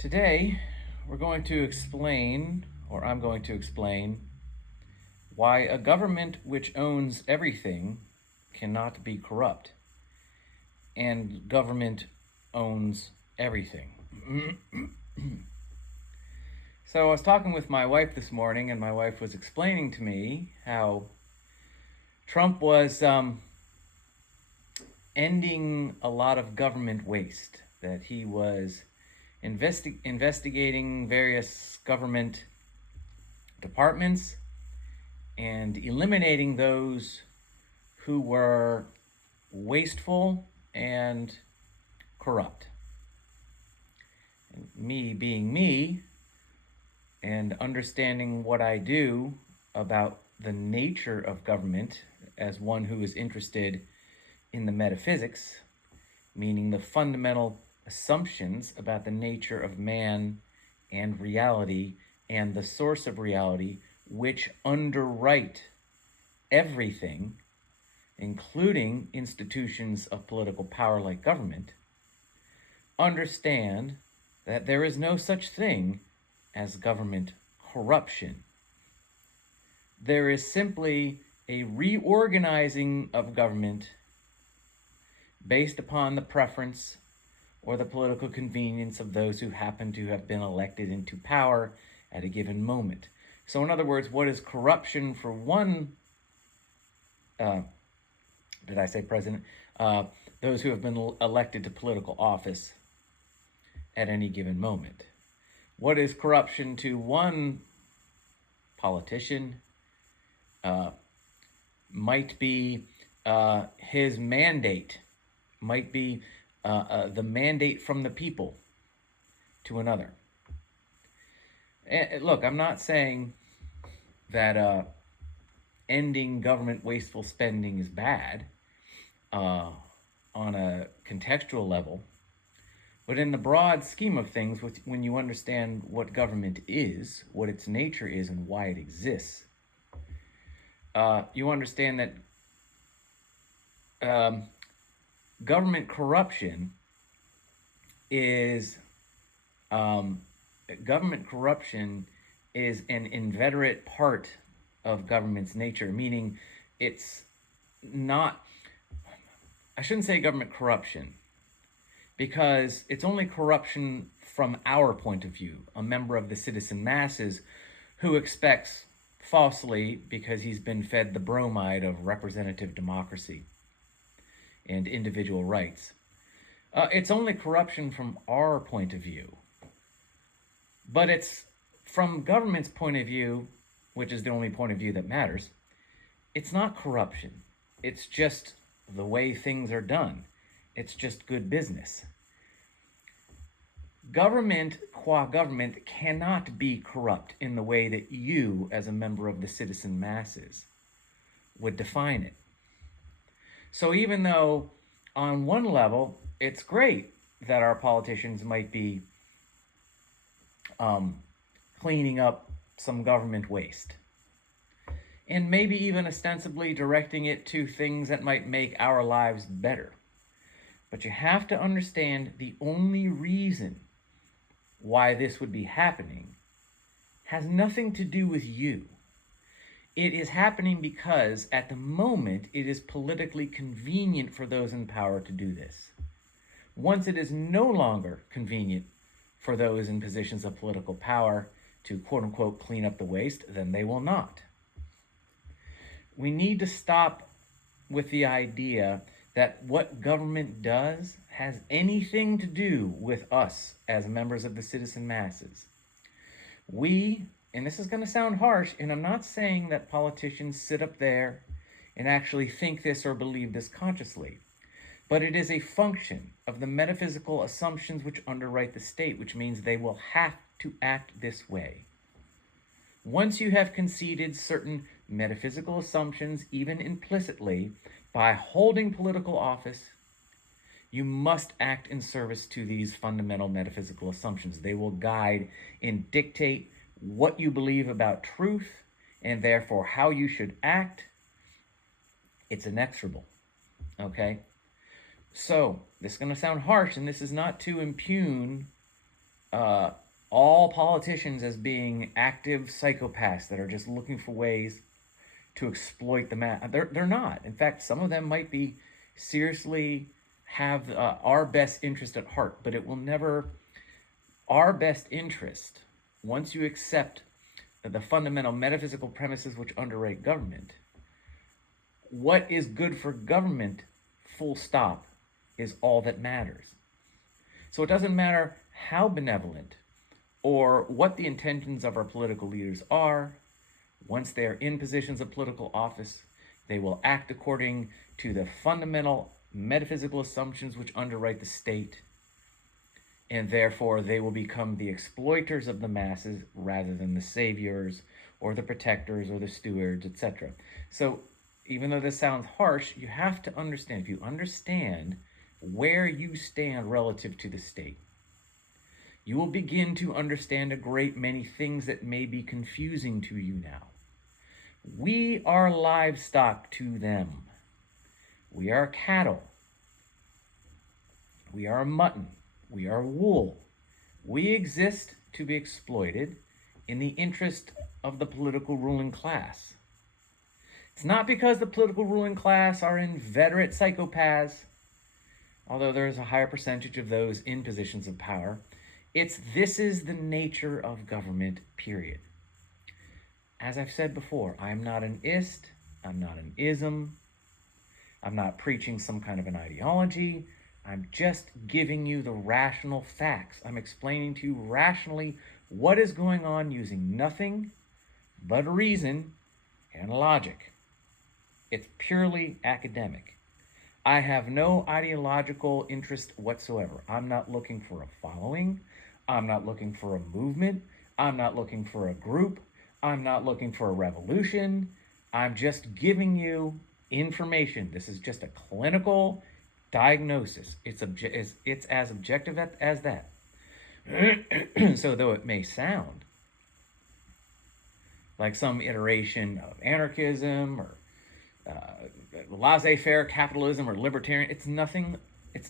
Today, we're going to explain, or I'm going to explain, why a government which owns everything cannot be corrupt, and government owns everything. So I was talking with my wife this morning, and my wife was explaining to me how Trump was ending a lot of government waste, that he was investigating various government departments and eliminating those who were wasteful and corrupt. And me being me and understanding what I do about the nature of government as one who is interested in the metaphysics, meaning the fundamental assumptions about the nature of man and reality and the source of reality, which underwrite everything, including institutions of political power like government, understand that there is no such thing as government corruption. There is simply a reorganizing of government based upon the preference or the political convenience of those who happen to have been elected into power at a given moment. So in other words, what is corruption for one, did I say president? Those who have been elected to political office at any given moment. What is corruption to one politician might be his mandate, might be the mandate from the people to another. And look, I'm not saying that ending government wasteful spending is bad on a contextual level, but in the broad scheme of things, when you understand what government is, what its nature is, and why it exists, you understand that government corruption is an inveterate part of government's nature, meaning it's not, I shouldn't say government corruption, because it's only corruption from our point of view, a member of the citizen masses who expects falsely, because he's been fed the bromide of representative democracy and individual rights. It's only corruption from our point of view. But it's from government's point of view, which is the only point of view that matters, it's not corruption. It's just the way things are done. It's just good business. Government, qua government, cannot be corrupt in the way that you, as a member of the citizen masses, would define it. So even though on one level it's great that our politicians might be cleaning up some government waste, and maybe even ostensibly directing it to things that might make our lives better, but you have to understand the only reason why this would be happening has nothing to do with you. It is happening because at the moment it is politically convenient for those in power to do this. Once it is no longer convenient for those in positions of political power to quote unquote clean up the waste, then they will not. We need to stop with the idea that what government does has anything to do with us as members of the citizen masses. We, and this is going to sound harsh, and I'm not saying that politicians sit up there and actually think this or believe this consciously, but it is a function of the metaphysical assumptions which underwrite the state, which means they will have to act this way. Once you have conceded certain metaphysical assumptions, even implicitly, by holding political office, you must act in service to these fundamental metaphysical assumptions. They will guide and dictate what you believe about truth, and therefore how you should act. It's inexorable, okay? So, this is going to sound harsh, and this is not to impugn uh, all politicians as being active psychopaths that are just looking for ways to exploit the mass. They're not. In fact, some of them might be seriously have our best interest at heart, but it will never our best interest, once you accept the fundamental metaphysical premises which underwrite government, what is good for government, full stop, is all that matters. So it doesn't matter how benevolent or what the intentions of our political leaders are. Once they are in positions of political office, they will act according to the fundamental metaphysical assumptions which underwrite the state, and therefore they will become the exploiters of the masses rather than the saviors or the protectors or the stewards, etc. So even though this sounds harsh, you have to understand, if you understand where you stand relative to the state, you will begin to understand a great many things that may be confusing to you now. We are livestock to them. We are cattle. We are mutton. We are wool. We exist to be exploited in the interest of the political ruling class. It's not because the political ruling class are inveterate psychopaths, although there is a higher percentage of those in positions of power. This is the nature of government, period. As I've said before, I'm not an ist, I'm not an ism, I'm not preaching some kind of an ideology. I'm just giving you the rational facts. I'm explaining to you rationally what is going on using nothing but reason and logic. It's purely academic. I have no ideological interest whatsoever. I'm not looking for a following. I'm not looking for a movement. I'm not looking for a group. I'm not looking for a revolution. I'm just giving you information. This is just a clinical diagnosis. It's as objective as that. So though it may sound like some iteration of anarchism or laissez-faire capitalism or libertarian, it's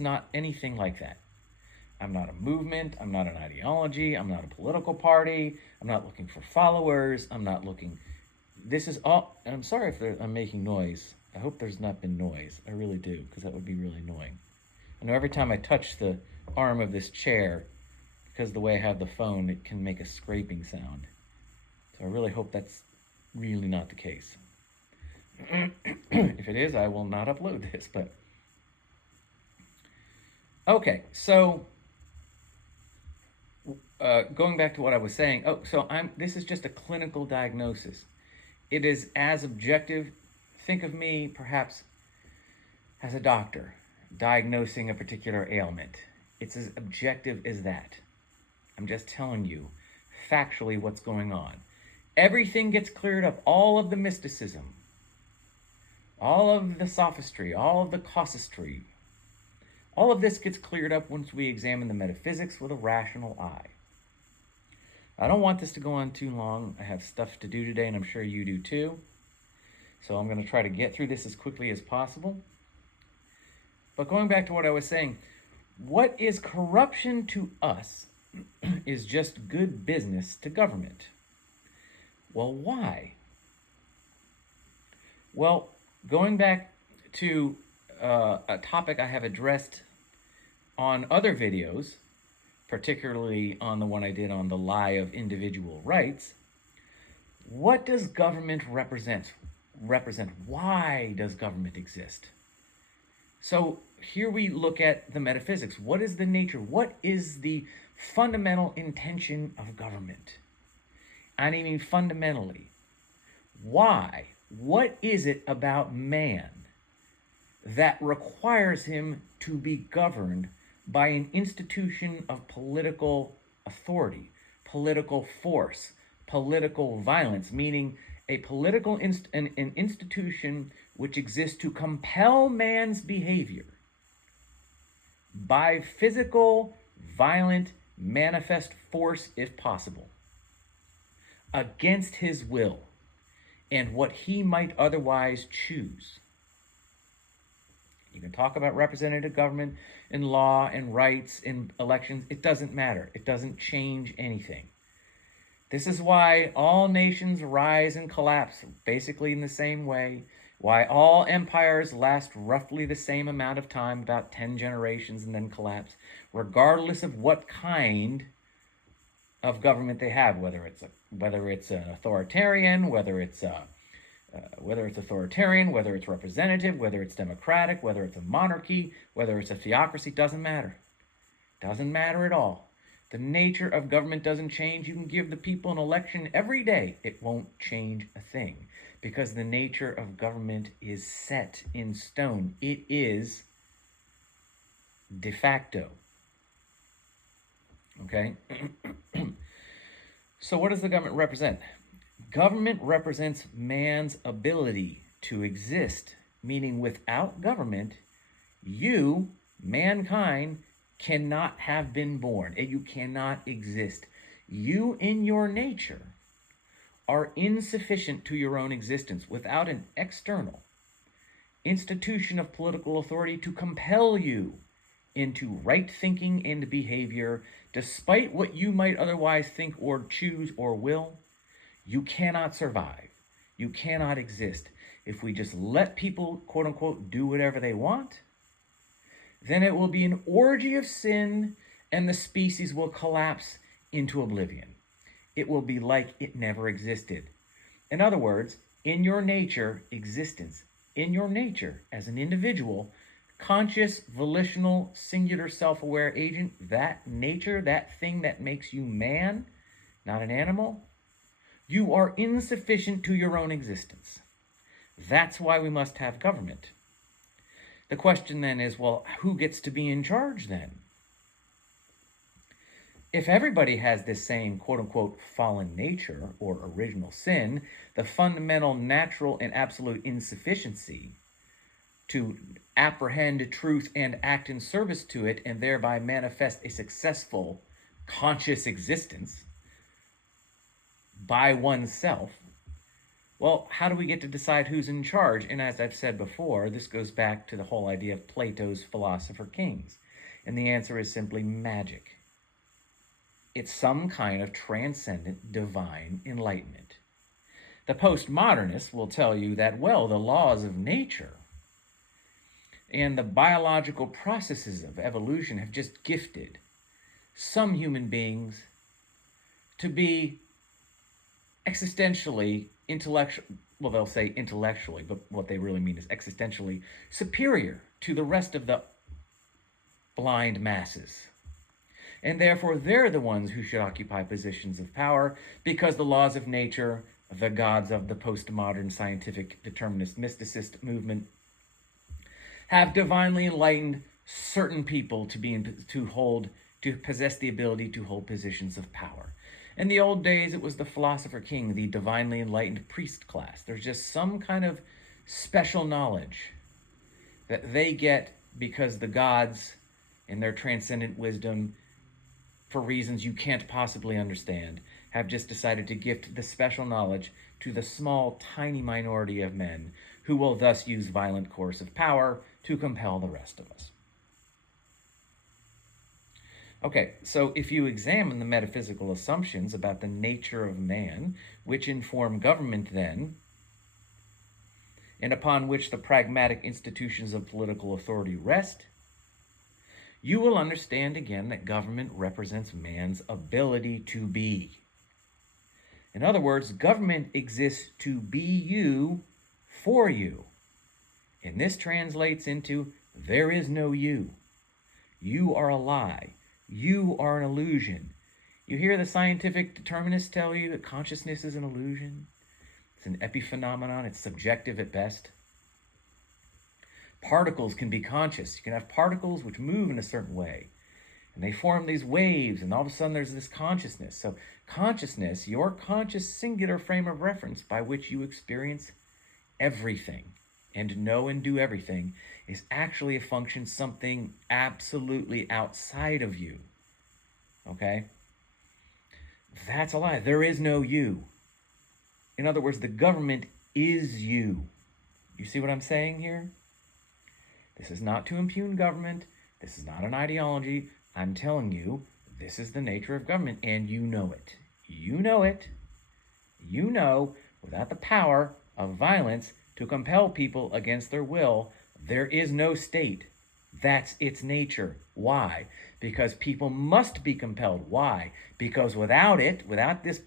not anything like that. I'm not a movement, I'm not an ideology, I'm not a political party, I'm not looking for followers, this is all, and I'm sorry if I'm making noise. I hope there's not been noise. I really do, because that would be really annoying. I know every time I touch the arm of this chair, because of the way I have the phone, it can make a scraping sound. So I really hope that's really not the case. If it is, I will not upload this, but... Okay, so... going back to what I was saying, this is just a clinical diagnosis. It is as objective. Think of me perhaps as a doctor diagnosing a particular ailment. It's as objective as that. I'm just telling you factually what's going on. Everything gets cleared up. All of the mysticism, all of the sophistry, all of the casuistry, all of this gets cleared up once we examine the metaphysics with a rational eye. I don't want this to go on too long. I have stuff to do today, and I'm sure you do too. So I'm going to try to get through this as quickly as possible. But going back to what I was saying, what is corruption to us is just good business to government. Well, why? Well, going back to a topic I have addressed on other videos, particularly on the one I did on the lie of individual rights, what does government represent? Why does government exist? So here we look at the metaphysics. What is the nature? What is the fundamental intention of government? I mean fundamentally. Why? What is it about man that requires him to be governed by an institution of political authority, political force, political violence, meaning a political an institution which exists to compel man's behavior by physical, violent, manifest force, if possible, against his will and what he might otherwise choose. You can talk about representative government. in law and rights in elections. It doesn't matter. It doesn't change anything. This is why all nations rise and collapse basically in the same way, why all empires last roughly the same amount of time, about 10 generations, and then collapse, regardless of what kind of government they have, whether it's an authoritarian, whether it's representative, whether it's democratic, whether it's a monarchy, whether it's a theocracy. Doesn't matter. Doesn't matter at all. The nature of government doesn't change. You can give the people an election every day. It won't change a thing, because the nature of government is set in stone. It is de facto. Okay? So what does the government represent? Government represents man's ability to exist, meaning without government, you, mankind, cannot have been born. You cannot exist. You, in your nature, are insufficient to your own existence without an external institution of political authority to compel you into right thinking and behavior, despite what you might otherwise think or choose or will. You cannot survive. You cannot exist. If we just let people, quote unquote, do whatever they want, then it will be an orgy of sin and the species will collapse into oblivion. It will be like it never existed. In other words, in your nature, existence, in your nature as an individual, conscious, volitional, singular, self-aware agent, that nature, that thing that makes you man, not an animal, you are insufficient to your own existence. That's why we must have government. The question then is, well, who gets to be in charge then? If everybody has this same quote-unquote fallen nature or original sin, the fundamental natural and absolute insufficiency to apprehend truth and act in service to it and thereby manifest a successful conscious existence by oneself, well, how do we get to decide who's in charge? And as I've said before, this goes back to the whole idea of Plato's philosopher kings. And the answer is simply magic. It's some kind of transcendent divine enlightenment. The postmodernists will tell you that, well, the laws of nature and the biological processes of evolution have just gifted some human beings to be existentially, well, they'll say intellectually, but what they really mean is existentially superior to the rest of the blind masses. And therefore, they're the ones who should occupy positions of power, because the laws of nature, the gods of the postmodern scientific determinist mysticist movement, have divinely enlightened certain people to possess the ability to hold positions of power. In the old days, it was the philosopher king, the divinely enlightened priest class. There's just some kind of special knowledge that they get because the gods, in their transcendent wisdom, for reasons you can't possibly understand, have just decided to gift the special knowledge to the small, tiny minority of men who will thus use violent coercive of power to compel the rest of us. Okay, so if you examine the metaphysical assumptions about the nature of man, which inform government then, and upon which the pragmatic institutions of political authority rest, you will understand again that government represents man's ability to be. In other words, government exists to be you for you. And this translates into, there is no you. You are a lie. You are an illusion. You hear the scientific determinists tell you that consciousness is an illusion. It's an epiphenomenon. It's subjective at best. Particles can be conscious. You can have particles which move in a certain way, and they form these waves, and all of a sudden there's this consciousness. So consciousness, your conscious singular frame of reference by which you experience everything and know and do everything, is actually a function, something absolutely outside of you. Okay? That's a lie. There is no you. In other words, the government is you. You see what I'm saying here? This is not to impugn government. This is not an ideology. I'm telling you, this is the nature of government, and you know it. You know it. You know, without the power of violence to compel people against their will, there is no state. That's its nature. Why? Because people must be compelled. Why? Because without it, without this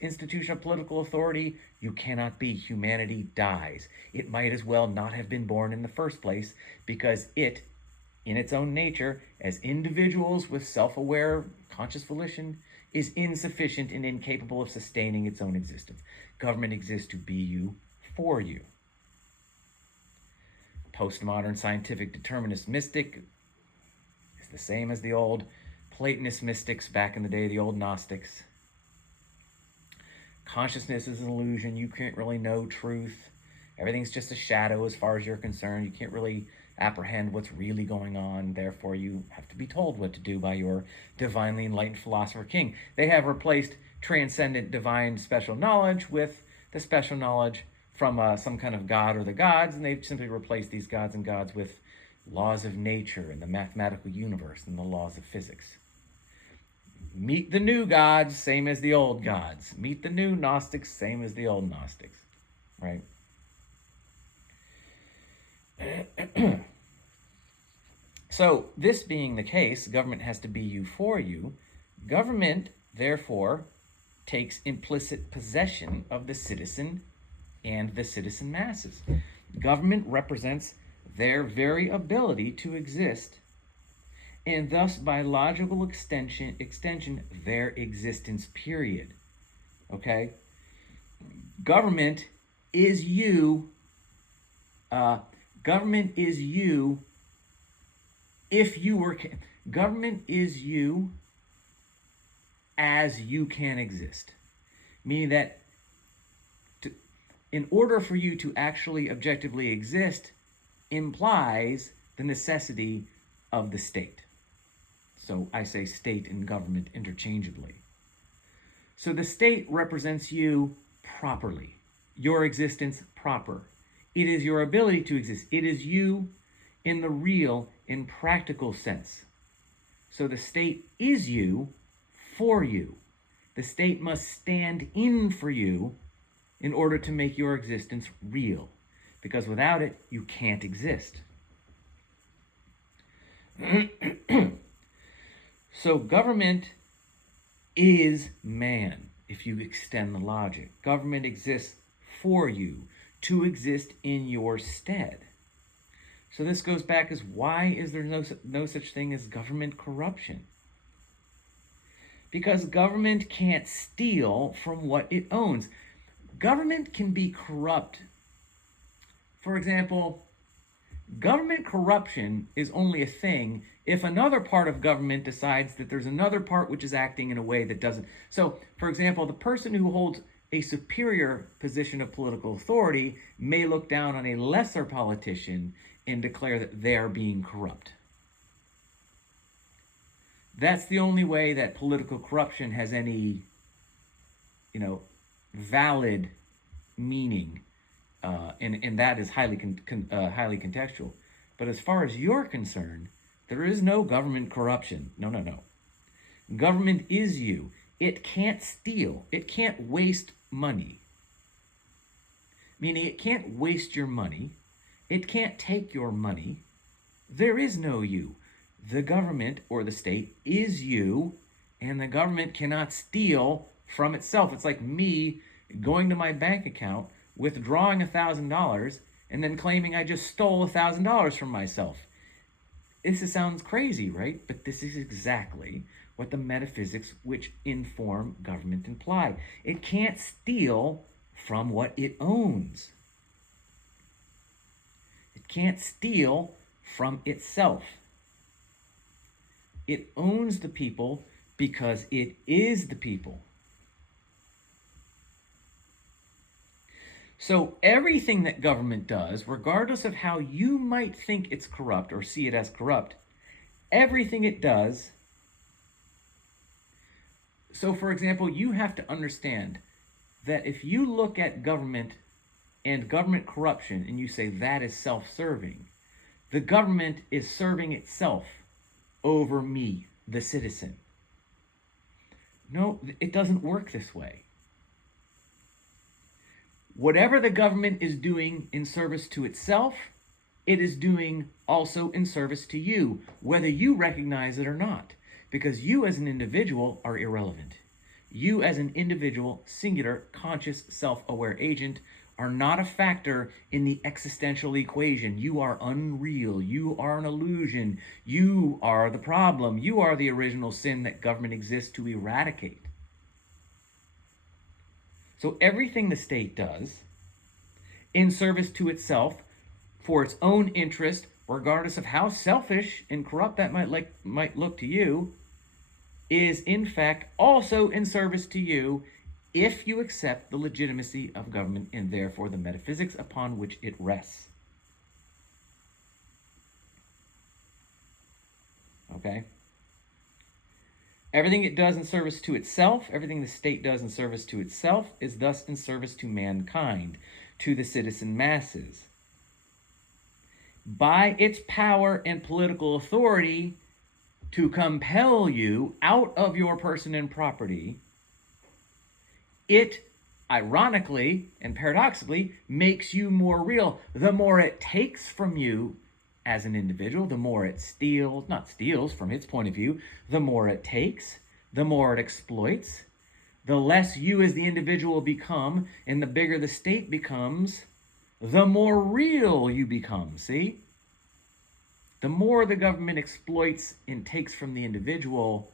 institution of political authority, you cannot be. Humanity dies. It might as well not have been born in the first place, because it, in its own nature, as individuals with self-aware, conscious volition, is insufficient and incapable of sustaining its own existence. Government exists to be you, for you. Postmodern scientific determinist mystic is the same as the old Platonist mystics back in the day, the old Gnostics. Consciousness is an illusion. You can't really know truth. Everything's just a shadow as far as you're concerned. You can't really apprehend what's really going on. Therefore, you have to be told what to do by your divinely enlightened philosopher king. They have replaced transcendent divine special knowledge with the special knowledge from some kind of god or the gods, and they've simply replaced these gods and gods with laws of nature and the mathematical universe and the laws of physics. Meet the new gods, same as the old gods. Meet the new Gnostics, same as the old Gnostics, right? So, this being the case, government has to be you for you. Government, therefore, takes implicit possession of the citizen and the citizen masses. Government represents their very ability to exist, and thus, by logical extension, their existence, period. Okay? Government is you. Government is you if you were... Government is you as you can exist. Meaning that in order for you to actually objectively exist implies the necessity of the state. So I say state and government interchangeably. So the state represents you properly, your existence proper. It is your ability to exist. It is you in the real, in practical sense. So the state is you for you. The state must stand in for you in order to make your existence real, because without it, you can't exist. So government is man, if you extend the logic. Government exists for you, to exist in your stead. So this goes back as, why is there no such thing as government corruption? Because government can't steal from what it owns. Government can be corrupt. For example, government corruption is only a thing if another part of government decides that there's another part which is acting in a way that doesn't. So, for example, the person who holds a superior position of political authority may look down on a lesser politician and declare that they're being corrupt. That's the only way that political corruption has any, valid meaning, and that is highly contextual. But as far as you're concerned, there is no government corruption. No. Government is you. It can't steal. It can't waste money. Meaning it can't waste your money. It can't take your money. There is no you. The government or the state is you, and the government cannot steal from itself. It's like me going to my bank account, withdrawing $1,000, and then claiming I just stole $1,000 from myself. This sounds crazy, right? But this is exactly what the metaphysics which inform government imply. It can't steal from what it owns. It can't steal from itself. It owns the people because it is the people. So everything that government does, regardless of how you might think it's corrupt or see it as corrupt, everything it does. So, for example, you have to understand that if you look at government and government corruption and you say that is self-serving, the government is serving itself over me, the citizen. No, it doesn't work this way. Whatever the government is doing in service to itself, it is doing also in service to you, whether you recognize it or not, because you as an individual are irrelevant. You as an individual, singular, conscious, self-aware agent are not a factor in the existential equation. You are unreal. You are an illusion. You are the problem. You are the original sin that government exists to eradicate. So everything the state does in service to itself for its own interest, regardless of how selfish and corrupt that might look to you, is in fact also in service to you if you accept the legitimacy of government and therefore the metaphysics upon which it rests. Okay? Everything it does in service to itself, everything the state does in service to itself, is thus in service to mankind, to the citizen masses. By its power and political authority to compel you out of your person and property, it, ironically and paradoxically, makes you more real. The more it takes from you as an individual, the more it steals, not steals from its point of view, the more it takes, the more it exploits, the less you as the individual become, and the bigger the state becomes, the more real you become, see? The more the government exploits and takes from the individual,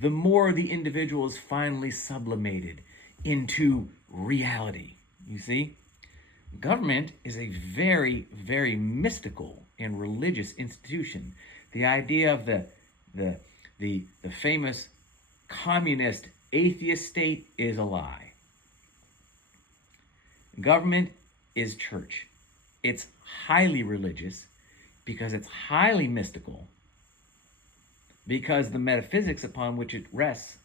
the more the individual is finally sublimated into reality, you see? Government is a very, very mystical and religious institution. The idea of the famous communist atheist state is a lie. Government is church. It's highly religious because it's highly mystical, because the metaphysics upon which it rests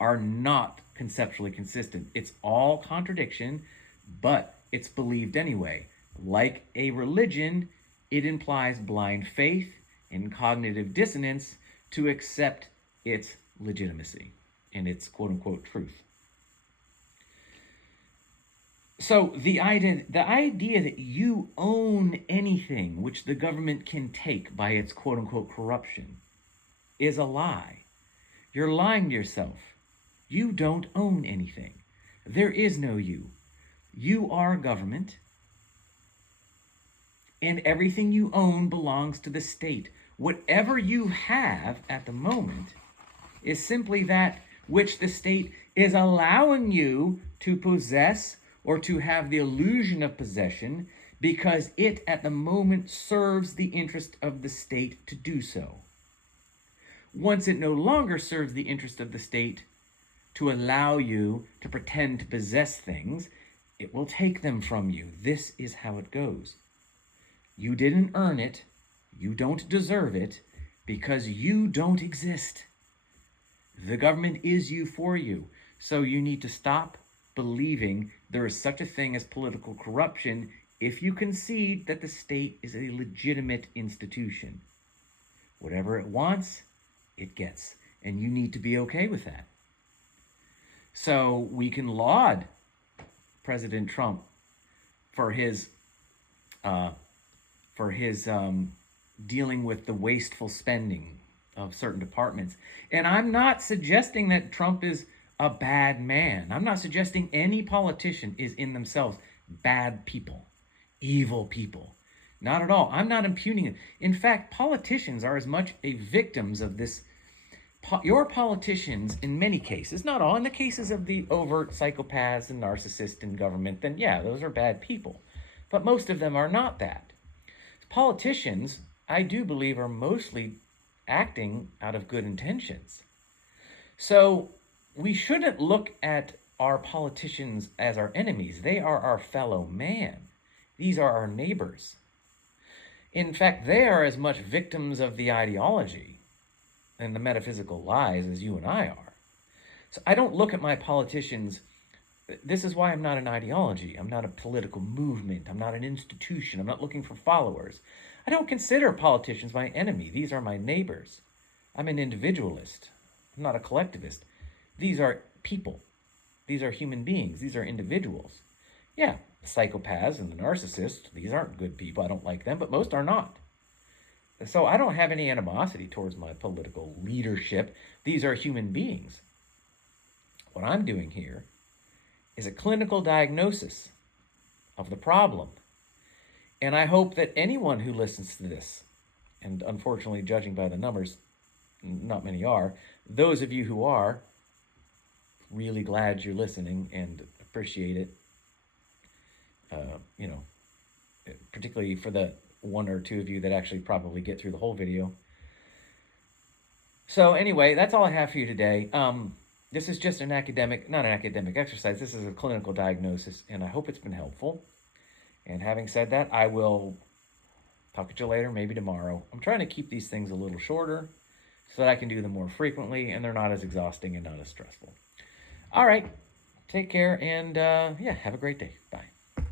are not conceptually consistent. It's all contradiction, but it's believed anyway. Like a religion, it implies blind faith and cognitive dissonance to accept its legitimacy and its quote-unquote truth. So the idea that you own anything which the government can take by its quote-unquote corruption is a lie. You're lying to yourself. You don't own anything. There is no you. You are government, and everything you own belongs to the state. Whatever you have at the moment is simply that which the state is allowing you to possess or to have the illusion of possession because it at the moment serves the interest of the state to do so. Once it no longer serves the interest of the state to allow you to pretend to possess things, it will take them from you. This is how it goes. You didn't earn it. You don't deserve it because you don't exist. The government is you for you. So you need to stop believing there is such a thing as political corruption if you concede that the state is a legitimate institution. Whatever it wants, it gets. And you need to be okay with that. So we can laud President Trump for his dealing with the wasteful spending of certain departments. And I'm not suggesting that Trump is a bad man. I'm not suggesting any politician is in themselves bad people, evil people. Not at all. I'm not impugning it. In fact, politicians are as much a victims of this. Your politicians, in many cases, not all, in the cases of the overt psychopaths and narcissists in government, then yeah, those are bad people. But most of them are not that. Politicians, I do believe, are mostly acting out of good intentions. So we shouldn't look at our politicians as our enemies. They are our fellow man. These are our neighbors. In fact, they are as much victims of the ideology and the metaphysical lies as you and I are. So I don't look at my politicians. This is why I'm not an ideology. I'm not a political movement. I'm not an institution. I'm not looking for followers. I don't consider politicians my enemy. These are my neighbors. I'm an individualist. I'm not a collectivist. These are people. These are human beings. These are individuals. Yeah, the psychopaths and the narcissists, these aren't good people. I don't like them, but most are not. So I don't have any animosity towards my political leadership. These are human beings. What I'm doing here is a clinical diagnosis of the problem. And I hope that anyone who listens to this, and unfortunately, judging by the numbers, not many are, those of you who are, really glad you're listening and appreciate it. Particularly for the one or two of you that actually probably get through the whole video. So anyway, that's all I have for you today. This is just not an academic exercise. This is a clinical diagnosis, and I hope it's been helpful. And having said that, I will talk to you later, maybe tomorrow. I'm trying to keep these things a little shorter so that I can do them more frequently, and they're not as exhausting and not as stressful. All right, take care, and have a great day.